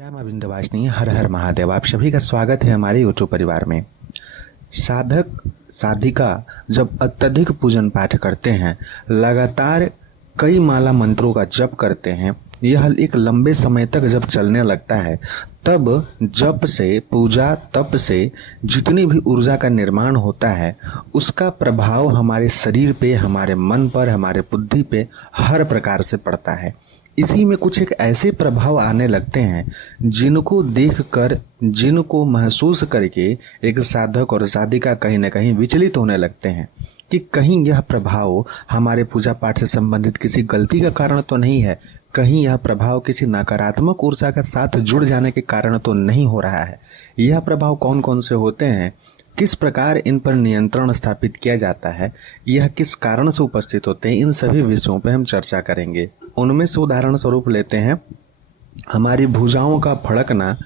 श्यामा विंध्यवासिनी हर हर महादेव। आप सभी का स्वागत है हमारे यूट्यूब परिवार में। साधक साधिका जब अत्यधिक पूजन पाठ करते हैं, लगातार कई माला मंत्रों का जप करते हैं, यह एक लंबे समय तक जब चलने लगता है, तब जप से, पूजा तप से जितनी भी ऊर्जा का निर्माण होता है, उसका प्रभाव हमारे शरीर पे, हमारे मन पर, हमारे बुद्धि पे हर प्रकार से पड़ता है। इसी में कुछ एक ऐसे प्रभाव आने लगते हैं जिनको देखकर, जिनको महसूस करके एक साधक और साधिका कहीं न कहीं विचलित होने लगते हैं कि कहीं यह प्रभाव हमारे पूजा पाठ से संबंधित किसी गलती का कारण तो नहीं है, कहीं यह प्रभाव किसी नकारात्मक ऊर्जा का साथ जुड़ जाने के कारण तो नहीं हो रहा है। यह प्रभाव कौन कौन से होते हैं, किस प्रकार इन पर नियंत्रण स्थापित किया जाता है, यह किस कारण से उपस्थित होते हैं, इन सभी विषयों पर हम चर्चा करेंगे। उनमें से उदाहरण स्वरूप लेते हैं हमारी भुजाओं का फड़कना,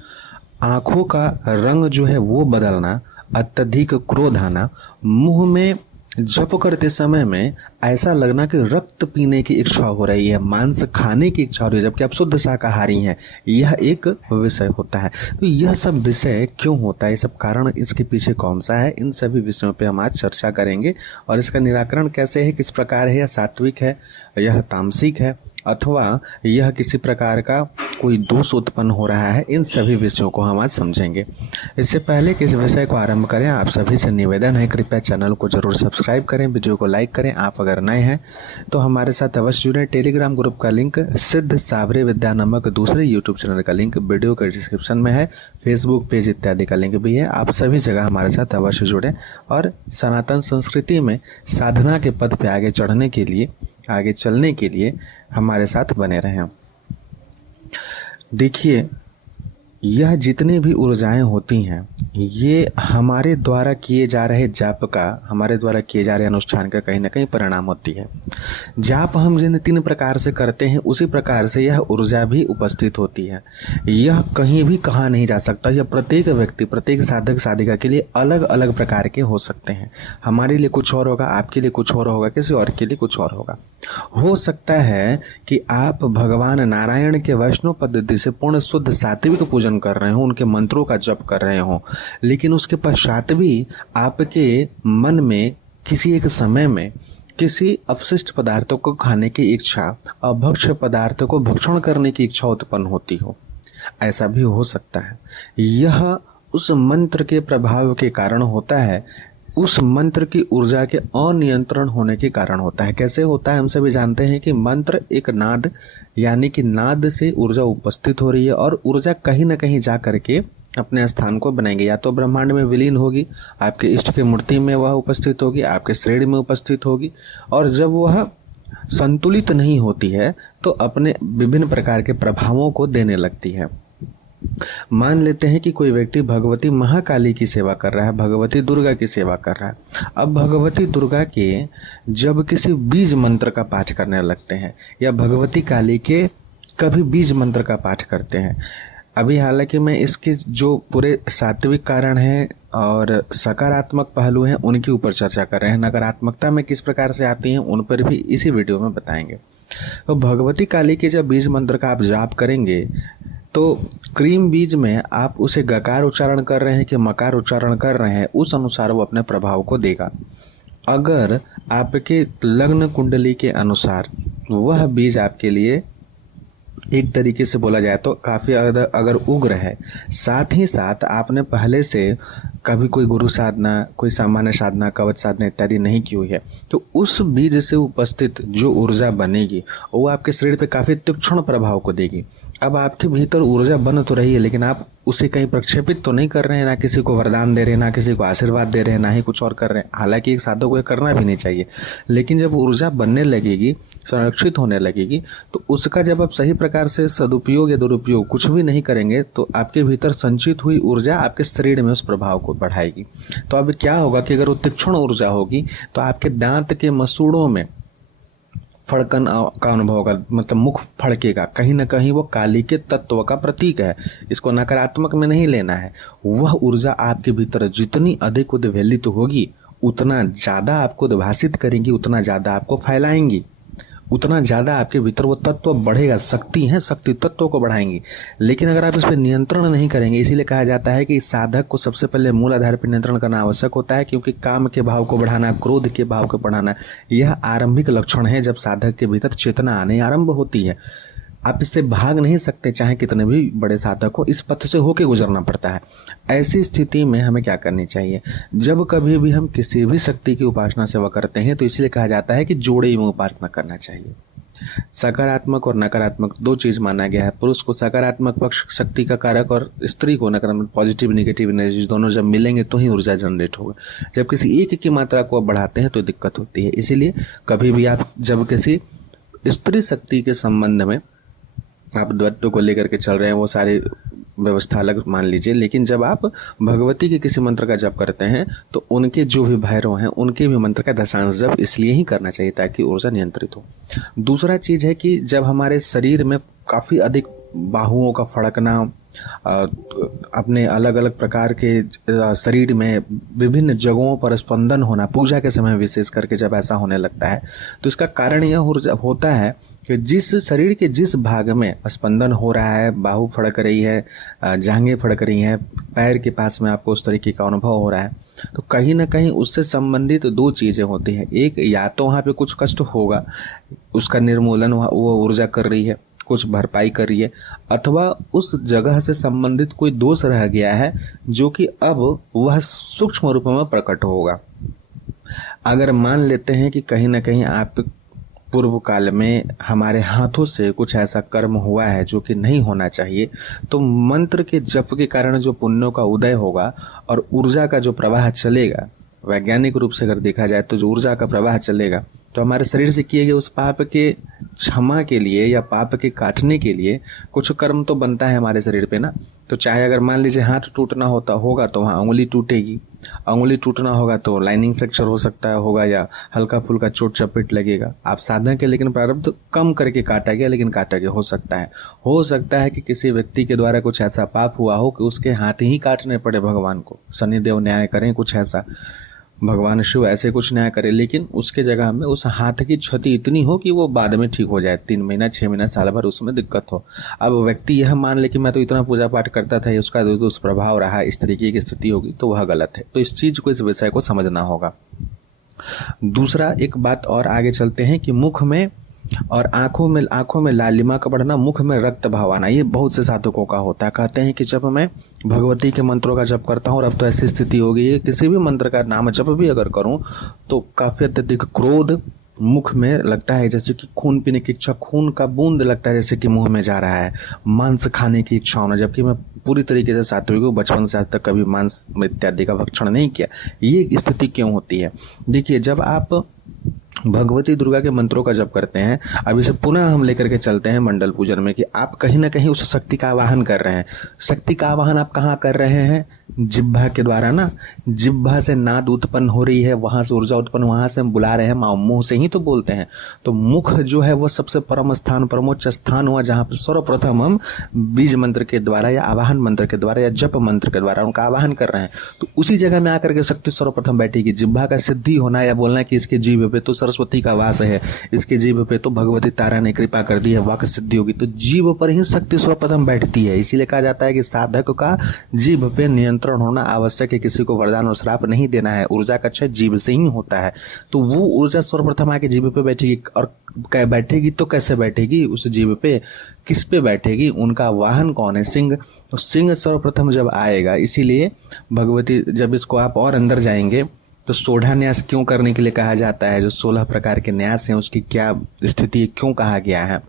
आंखों का रंग जो है वो बदलना, अत्यधिक क्रोध आना, मुंह में जप करते समय में ऐसा लगना कि रक्त पीने की इच्छा हो रही है, मांस खाने की इच्छा हो रही है, जबकि आप शुद्ध शाकाहारी हैं। यह एक विषय होता है। तो यह सब विषय क्यों होता है, ये सब कारण इसके पीछे कौन सा है, इन सभी विषयों पे हम आज चर्चा करेंगे। और इसका निराकरण कैसे है, किस प्रकार है, यह सात्विक है, यह तामसिक है, अथवा यह किसी प्रकार का कोई दोष उत्पन्न हो रहा है, इन सभी विषयों को हम आज समझेंगे। इससे पहले कि इस विषय को आरंभ करें, आप सभी से निवेदन है, कृपया चैनल को जरूर सब्सक्राइब करें, वीडियो को लाइक करें। आप अगर नए हैं तो हमारे साथ अवश्य जुड़ें। टेलीग्राम ग्रुप का लिंक, सिद्ध सावरे विद्या नामक दूसरे यूट्यूब चैनल का लिंक वीडियो के डिस्क्रिप्शन में है, फेसबुक पेज इत्यादि का लिंक भी है। आप सभी जगह हमारे साथ अवश्य जुड़ें और सनातन संस्कृति में साधना के पद पे आगे चढ़ने के लिए, आगे चलने के लिए हमारे साथ बने रहें। देखिए, यह जितनी भी ऊर्जाएं होती हैं, ये हमारे द्वारा किए जा रहे जाप का, हमारे द्वारा किए जा रहे अनुष्ठान का कहीं ना कहीं परिणाम होती है। जाप हम जिन 3 प्रकार से करते हैं, उसी प्रकार से यह ऊर्जा भी उपस्थित होती है। यह कहीं भी कहा नहीं जा सकता। यह प्रत्येक व्यक्ति, प्रत्येक साधक साधिका के लिए अलग अलग प्रकार के हो सकते हैं। हमारे लिए कुछ और होगा, आपके लिए कुछ और होगा, किसी और के लिए कुछ और होगा। हो सकता है कि आप भगवान नारायण के वैष्णव पद्धति से पूर्ण शुद्ध सात्विक पूजन कर रहे हो, उनके मंत्रों का जप कर रहे हो, लेकिन उसके पश्चात भी आपके मन में किसी एक समय में किसी अपशिष्ट पदार्थों को खाने की इच्छा, अभक्ष्य पदार्थों को भक्षण करने की इच्छा उत्पन्न होती हो। ऐसा भी हो सकता है। यह उस मंत्र के प्रभाव के कारण होता है, उस मंत्र की ऊर्जा के अनियंत्रण होने के कारण होता है। कैसे होता है, हम सभी जानते हैं कि मंत्र एक नाद, यानी कि नाद से ऊर्जा उपस्थित हो रही है और ऊर्जा कहीं ना कहीं जा करके अपने स्थान को बनाएंगे। या तो ब्रह्मांड में विलीन होगी, आपके इष्ट की मूर्ति में वह उपस्थित होगी, आपके शरीर में उपस्थित होगी, और जब वह संतुलित नहीं होती है तो अपने विभिन्न प्रकार के प्रभावों को देने लगती है। मान लेते हैं कि कोई व्यक्ति भगवती महाकाली की सेवा कर रहा है, भगवती दुर्गा की सेवा कर रहा है। अब भगवती दुर्गा के जब किसी बीज मंत्र का पाठ करने लगते हैं, या भगवती काली के कभी बीज मंत्र का पाठ करते हैं, अभी हालांकि मैं इसके जो पूरे सात्विक कारण हैं और सकारात्मक पहलू हैं उनके ऊपर चर्चा कर रहे हैं, नकारात्मकता में किस प्रकार से आती हैं उन पर भी इसी वीडियो में बताएंगे। तो भगवती काली के जब बीज मंत्र का आप जाप करेंगे तो क्रीम बीज में आप उसे गकार उच्चारण कर रहे हैं कि मकार उच्चारण कर रहे हैं, उस अनुसार वो अपने प्रभाव को देगा। अगर आपके लग्न कुंडली के अनुसार वह बीज आपके लिए एक तरीके से बोला जाए तो काफी अगर उग्र है, साथ ही साथ आपने पहले से कभी कोई गुरु साधना, कोई सामान्य साधना, कवच साधना इत्यादि नहीं की हुई है, तो उस बीज से उपस्थित जो ऊर्जा बनेगी वो आपके शरीर पे काफी तीक्ष्ण प्रभाव को देगी। अब आपके भीतर ऊर्जा बन तो रही है, लेकिन आप उसे कहीं प्रक्षेपित तो नहीं कर रहे हैं, ना किसी को वरदान दे रहे हैं, ना किसी को आशीर्वाद दे रहे हैं, ना ही कुछ और कर रहे हैं। हालांकि एक साधक को करना भी नहीं चाहिए, लेकिन जब ऊर्जा बनने लगेगी, संरक्षित होने लगेगी, तो उसका जब आप सही प्रकार से सदुपयोग या दुरुपयोग कुछ भी नहीं करेंगे तो आपके भीतर संचित हुई ऊर्जा आपके शरीर में उस प्रभाव को बढ़ाएगी। तो अब क्या होगा कि अगर वो तीक्ष्ण ऊर्जा होगी तो आपके दांत के मसूड़ों में फड़कन का अनुभव होगा, मतलब मुख फड़केगा। कहीं ना कहीं वो काली के तत्व का प्रतीक है, इसको नकारात्मक में नहीं लेना है। वह ऊर्जा आपके भीतर जितनी अधिक उद्वेलित होगी, उतना ज्यादा आपको उद्भासित करेंगी, उतना ज्यादा आपको फैलाएंगी, उतना ज़्यादा आपके भीतर वो तत्व बढ़ेगा। शक्ति है, शक्ति तत्वों को बढ़ाएंगी। लेकिन अगर आप इस पर नियंत्रण नहीं करेंगे, इसीलिए कहा जाता है कि साधक को सबसे पहले मूल आधार पर नियंत्रण करना आवश्यक होता है, क्योंकि काम के भाव को बढ़ाना, क्रोध के भाव को बढ़ाना, यह आरंभिक लक्षण है जब साधक के भीतर चेतना आने आरंभ होती है। आप इससे भाग नहीं सकते, चाहे कितने भी बड़े साधक हो, इस पथ से होके गुजरना पड़ता है। ऐसी स्थिति में हमें क्या करनी चाहिए? जब कभी भी हम किसी भी शक्ति की उपासना सेवा करते हैं तो इसलिए कहा जाता है कि जोड़े में उपासना करना चाहिए। सकारात्मक और नकारात्मक दो चीज माना गया है। पुरुष को सकारात्मक पक्ष शक्ति का कारक और स्त्री को नकारात्मक पॉजिटिव नेगेटिव एनर्जी दोनों जब मिलेंगे तो ही ऊर्जा जनरेट होगा। जब किसी एक की मात्रा को आप बढ़ाते हैं तो दिक्कत होती है। इसीलिए कभी भी आप जब किसी स्त्री शक्ति के संबंध में आप द्वैत्व को लेकर के चल रहे हैं, वो सारी व्यवस्था अलग मान लीजिए, लेकिन जब आप भगवती के किसी मंत्र का जप करते हैं तो उनके जो भी भैरव हैं उनके भी मंत्र का दशांश जप इसलिए ही करना चाहिए ताकि ऊर्जा नियंत्रित हो। दूसरा चीज है कि जब हमारे शरीर में काफी अधिक बाहुओं का फड़कना, अपने अलग अलग प्रकार के शरीर में विभिन्न जगहों पर स्पंदन होना, पूजा के समय विशेष करके जब ऐसा होने लगता है तो इसका कारण यह होता है कि जिस शरीर के जिस भाग में स्पंदन हो रहा है, बाहु फड़क रही है, जांघें फड़क रही हैं, पैर के पास में आपको उस तरीके का अनुभव हो रहा है, तो कहीं ना कहीं उससे संबंधित दो चीजें होती हैं। एक, या तो वहाँ पे कुछ कष्ट होगा, उसका निर्मूलन वो ऊर्जा कर रही है, कुछ भरपाई कर रही है, अथवा उस जगह से संबंधित कोई दोष रह गया है जो कि अब वह सूक्ष्म रूप में प्रकट होगा। अगर मान लेते हैं कि कहीं ना कहीं आप पूर्व काल में हमारे हाथों से कुछ ऐसा कर्म हुआ है जो कि नहीं होना चाहिए, तो मंत्र के जप के कारण जो पुण्यों का उदय होगा और ऊर्जा का जो प्रवाह चलेगा, वैज्ञानिक रूप से अगर देखा जाए तो जो ऊर्जा का प्रवाह चलेगा, तो हमारे शरीर से किए गए उस पाप के क्षमा के लिए या पाप के काटने के लिए कुछ कर्म तो बनता है हमारे शरीर पे ना। तो चाहे अगर मान लीजिए हाथ टूटना होगा तो वहाँ उंगली टूटेगी, उंगली टूटना होगा तो लाइनिंग फ्रैक्चर हो सकता है होगा, या हल्का फुल्का चोट चपेट लगेगा। आप साधक के लेकिन प्रारब्ध कम करके काटा गया, लेकिन काटा गया। हो सकता है कि किसी व्यक्ति के द्वारा कुछ ऐसा पाप हुआ हो कि उसके हाथ ही काटने पड़े भगवान को, शनिदेव न्याय करें कुछ ऐसा, भगवान शिव ऐसे कुछ न्याय करे, लेकिन उसके जगह में उस हाथ की क्षति इतनी हो कि वो बाद में ठीक हो जाए, 3 महीना 6 महीना साल भर उसमें दिक्कत हो। अब व्यक्ति यह मान ले कि मैं तो इतना पूजा पाठ करता था, उसका दुष्प्रभाव रहा, इस तरीके की स्थिति होगी, तो वह गलत है। तो इस चीज को, इस विषय को समझना होगा। दूसरा एक बात और आगे चलते हैं कि मुख में और आंखों में लालिमा का बढ़ना, मुख में रक्त भाव आना, ये बहुत से साधकों का होता है। कहते हैं कि जब मैं भगवती के मंत्रों का जप करता हूँ, और अब तो ऐसी स्थिति हो गई है किसी भी मंत्र का नाम जप भी अगर करूँ तो काफी अत्यधिक क्रोध मुख में लगता है, जैसे कि खून पीने की इच्छा, खून का बूंद लगता है जैसे कि मुंह में जा रहा है, मांस खाने की इच्छा होना, जबकि मैं पूरी तरीके से सात्विक हूँ, बचपन से आज तक कभी मांस इत्यादि का भक्षण नहीं किया। ये स्थिति क्यों होती है? देखिए, जब आप भगवती दुर्गा के मंत्रों का जप करते हैं, अब इसे पुनः हम लेकर के चलते हैं मंडल पूजन में, कि आप कहीं ना कहीं उस शक्ति का आवाहन कर रहे हैं। शक्ति का आवाहन आप कहाँ कर रहे हैं? जिह्वा के द्वारा ना, जिह्वा से नाद उत्पन्न हो रही है, वहां से ऊर्जा उत्पन्न, वहां से हम बुला रहे हैं, मुंह से ही तो बोलते हैं। तो मुख जो है वो सबसे परम स्थान, परमोच्च स्थान हुआ जहां पर सर्वप्रथम हम बीज मंत्र के द्वारा या आवाहन मंत्र के द्वारा या जप मंत्र के द्वारा उनका आवाहन कर रहे हैं। तो उसी जगह में आकर के शक्ति सर्वप्रथम बैठेगी। जिह्वा का सिद्धि होना या बोलना कि इसके जीभ पे तो सरस्वती का वास है, इसके जीभ पे तो भगवती तारा ने कृपा कर दी है, वाक सिद्धि होगी, तो जीभ पर ही शक्ति सर्वप्रथम बैठती है। इसीलिए कहा जाता है कि साधक का जीभ पे नियंत्रण होना आवश्यक है। किसी को वरदान और श्राप नहीं देना है, ऊर्जा का क्षय जीभ से ही होता है। तो वो ऊर्जा सर्वप्रथम आके जीभ पे बैठेगी, और बैठेगी तो कैसे बैठेगी? उस जीभ पे किस पे बैठेगी? उनका वाहन कौन है? सिंह। तो सिंह सर्वप्रथम जब आएगा, इसीलिए भगवती, जब इसको आप और अंदर जाएंगे तो सोढ़ा न्यास क्यों करने के लिए कहा जाता है? जो 16 प्रकार के न्यास हैं उसकी क्या स्थिति है, क्यों कहा गया है?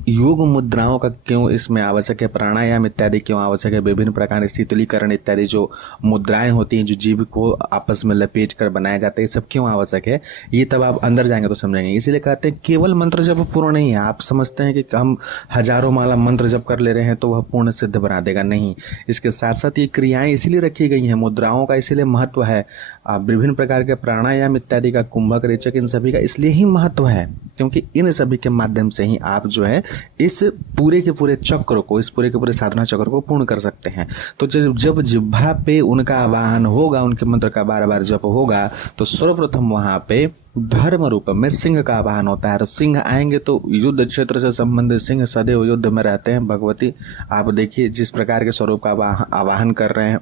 योग मुद्राओं का क्यों इसमें आवश्यक है? प्राणायाम इत्यादि क्यों आवश्यक है? विभिन्न प्रकार के शीतलीकरण इत्यादि जो मुद्राएं होती हैं, जो जीभ को आपस में लपेट कर बनाया जाता है, ये सब क्यों आवश्यक है? ये तब आप अंदर जाएंगे तो समझेंगे। इसीलिए कहते हैं केवल मंत्र जप पूर्ण नहीं है। आप समझते हैं कि हम हजारों माला मंत्र जप कर ले रहे हैं तो वह पूर्ण सिद्ध बना देगा, नहीं। इसके साथ साथ ये क्रियाएं इसीलिए रखी गई हैं, मुद्राओं का इसीलिए महत्व है, विभिन्न प्रकार के प्राणायाम इत्यादि का, कुंभक रेचक, इन सभी का इसलिए ही महत्व है, क्योंकि इन सभी के माध्यम से ही आप जो है इस पूरे के पूरे चक्र को, इस पूरे के पूरे साधना चक्र को पूर्ण कर सकते हैं। तो जब जिह्वा पे उनका आवाहन होगा, उनके मंत्र का बार बार जप होगा, तो सर्वप्रथम वहां पे धर्म रूप में सिंह का आवाहन होता है। और सिंह आएंगे तो युद्ध क्षेत्र से संबंधित सिंह सदैव युद्ध में रहते हैं। भगवती आप देखिए जिस प्रकार के स्वरूप का आवाहन कर रहे हैं,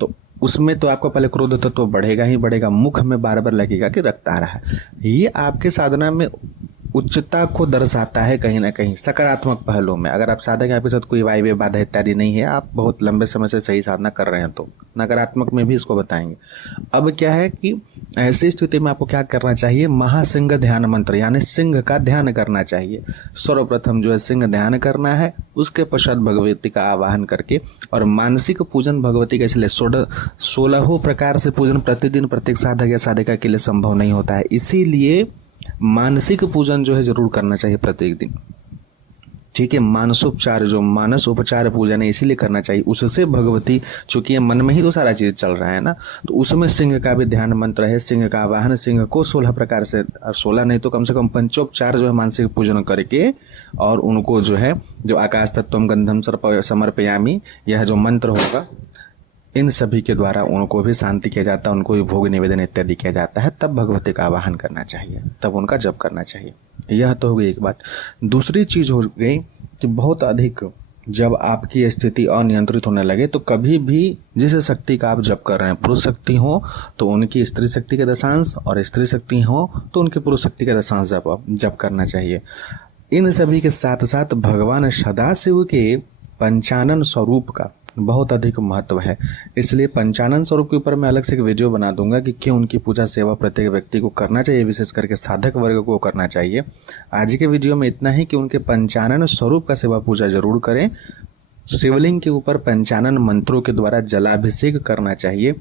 तो उसमें तो आपको पहले क्रोध तत्व तो बढ़ेगा ही बढ़ेगा, मुख में बार बार लगेगा कि रक्त आ रहा है। ये आपके साधना में उच्चता को दर्शाता है कहीं ना कहीं सकारात्मक पहलू में। अगर आप साधक आपके साथ कोई वायव्य बाधा इत्यादि नहीं है, आप बहुत लंबे समय से सही साधना कर रहे हैं, तो नकारात्मक में भी इसको बताएंगे। अब क्या है कि ऐसी स्थिति में आपको क्या करना चाहिए, महासिंह ध्यान मंत्र यानी सिंह का ध्यान करना चाहिए। सर्वप्रथम जो है सिंह ध्यान करना है, उसके पश्चात भगवती का आवाहन करके और मानसिक पूजन भगवती का, इसलिए 16 प्रकार से पूजन प्रतिदिन प्रत्येक साधक या साधिका के लिए संभव नहीं होता है, इसीलिए मानसिक पूजन जो है जरूर करना चाहिए प्रत्येक दिन। ठीक है, मानसोपचार जो मानस उपचार पूजन है इसीलिए करना चाहिए। उससे भगवती, चूंकि मन में ही तो सारा चीज चल रहा है ना, तो उसमें सिंह का भी ध्यान मंत्र है, सिंह का आवाहन, सिंह को 16 प्रकार से, 16 नहीं तो कम से कम पंचोपचार जो है मानसिक पूजन करके और उनको जो है जो आकाश तत्वम गंधम समर्पयामी यह जो मंत्र होगा इन सभी के द्वारा उनको भी शांति किया जाता है, उनको भी भोग निवेदन इत्यादि किया जाता है, तब भगवती का आवाहन करना चाहिए, तब उनका जप करना चाहिए। यह तो हो गई एक बात। दूसरी चीज हो गई कि बहुत अधिक जब आपकी स्थिति अनियंत्रित होने लगे तो कभी भी जिस शक्ति का आप जप कर रहे हैं, पुरुष शक्ति हो तो उनकी स्त्री शक्ति के दशांश और स्त्री शक्ति हो तो उनके पुरुष शक्ति के दशांश जप करना चाहिए। इन सभी के साथ साथ भगवान सदाशिव के पंचानन स्वरूप का बहुत अधिक महत्व है, इसलिए पंचानन स्वरूप के ऊपर मैं अलग से एक वीडियो बना दूंगा कि क्यों उनकी पूजा सेवा प्रत्येक व्यक्ति को करना चाहिए, विशेष करके साधक वर्ग को करना चाहिए। आज के वीडियो में इतना ही कि उनके पंचानन स्वरूप का सेवा पूजा जरूर करें। शिवलिंग के ऊपर पंचानन मंत्रों के द्वारा जलाभिषेक करना चाहिए,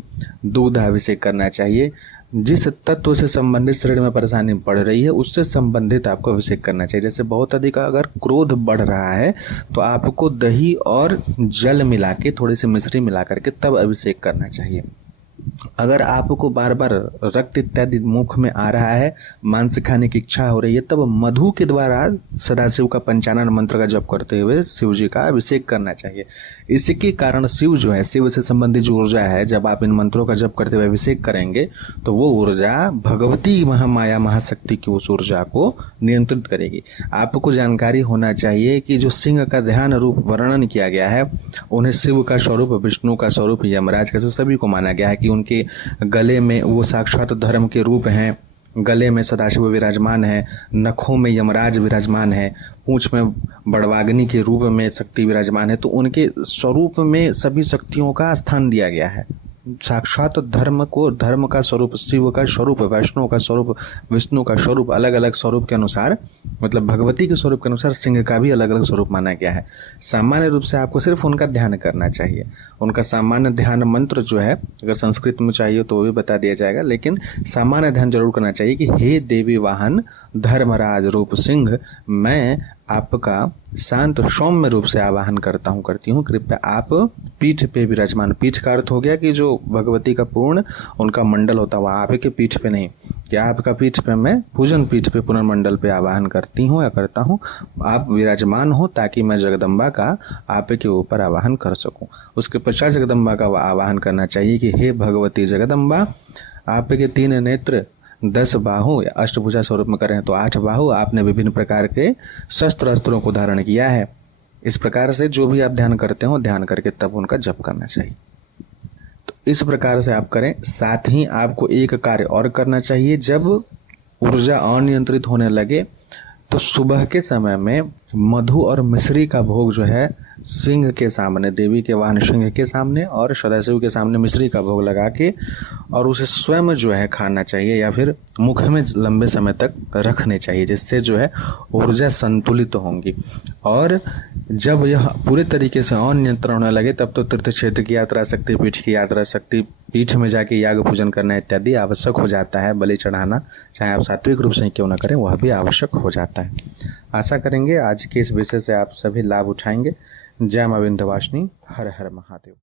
दूधाभिषेक करना चाहिए। जिस तत्व से संबंधित शरीर में परेशानी बढ़ रही है उससे संबंधित आपको अभिषेक करना चाहिए। जैसे बहुत अधिक अगर क्रोध बढ़ रहा है तो आपको दही और जल मिला के, थोड़ी सी मिश्री मिला करके तब अभिषेक करना चाहिए। अगर आपको बार बार रक्त इत्यादि मुख में आ रहा है, मांस खाने की इच्छा हो रही है, तब मधु के द्वारा सदाशिव का पंचानन मंत्र का जप करते हुए शिव जी का अभिषेक करना चाहिए। इसके कारण शिव जो है, शिव से संबंधित जो ऊर्जा है, जब आप इन मंत्रों का जप करते हुए अभिषेक करेंगे तो वो ऊर्जा भगवती महामाया महाशक्ति की उस ऊर्जा को नियंत्रित करेगी। आपको जानकारी होना चाहिए कि जो सिंह का ध्यान रूप वर्णन किया गया है, उन्हें शिव का स्वरूप, विष्णु का स्वरूप, यमराज का स्वरूप सभी को माना गया है कि उनके गले में वो साक्षात धर्म के रूप हैं। गले में सदाशिव विराजमान है, नखों में यमराज विराजमान है, पूंछ में बड़वाग्नि के रूप में शक्ति विराजमान है। तो उनके स्वरूप में सभी शक्तियों का स्थान दिया गया है। साक्षात धर्म को, धर्म का स्वरूप शिव का स्वरूप, वैष्णव का स्वरूप, विष्णु का स्वरूप, अलग अलग स्वरूप के अनुसार, मतलब भगवती के स्वरूप के अनुसार सिंह का भी अलग अलग स्वरूप माना गया है। सामान्य रूप से आपको सिर्फ उनका ध्यान करना चाहिए। उनका सामान्य ध्यान मंत्र जो है, अगर संस्कृत में चाहिए तो वो भी बता दिया जाएगा, लेकिन सामान्य ध्यान जरूर करना चाहिए कि हे देवी वाहन धर्मराज रूप सिंह, मैं आपका शांत सौम्य रूप से आवाहन करती हूँ, कृपया आप पीठ पे विराजमान। पीठ का अर्थ हो गया कि जो भगवती का पूर्ण उनका मंडल होता है, आपके पीठ पे नहीं, कि आपका पीठ पे, मैं पूजन पीठ पे पुनर्मंडल पे आवाहन करती हूँ या करता हूँ, आप विराजमान हो ताकि मैं जगदम्बा का आपके ऊपर आवाहन कर सकूं। उसके पश्चात जगदम्बा का आवाहन करना चाहिए कि हे भगवती जगदम्बा, आपके 3 नेत्र, 10 बाहु, अष्टभुजा स्वरूप में करें तो 8 बाहु, आपने विभिन्न प्रकार के शस्त्र अस्त्रों को धारण किया है। इस प्रकार से जो भी आप ध्यान करते हो, ध्यान करके तब उनका जप करना चाहिए। तो इस प्रकार से आप करें। साथ ही आपको एक कार्य और करना चाहिए, जब ऊर्जा अनियंत्रित होने लगे तो सुबह के समय में मधु और मिश्री का भोग जो है सिंह के सामने, देवी के वाहन सिंह के सामने और सदाशिव के सामने मिश्री का भोग लगा के और उसे स्वयं जो है खाना चाहिए या फिर मुख में लंबे समय तक रखने चाहिए, जिससे जो है ऊर्जा संतुलित होंगी। और जब यह पूरे तरीके से अनियंत्रण होने लगे तब तो तीर्थ क्षेत्र की यात्रा, शक्तिपीठ की यात्रा, शक्तिपीठ में जाके याग पूजन करना इत्यादि आवश्यक हो जाता है। बलि चढ़ाना चाहे आप सात्विक रूप से क्यों ना करें, वह भी आवश्यक हो जाता है। आशा करेंगे आज के इस विषय से आप सभी लाभ उठाएंगे। जय मां विंध्यवासिनी, हर हर महादेव।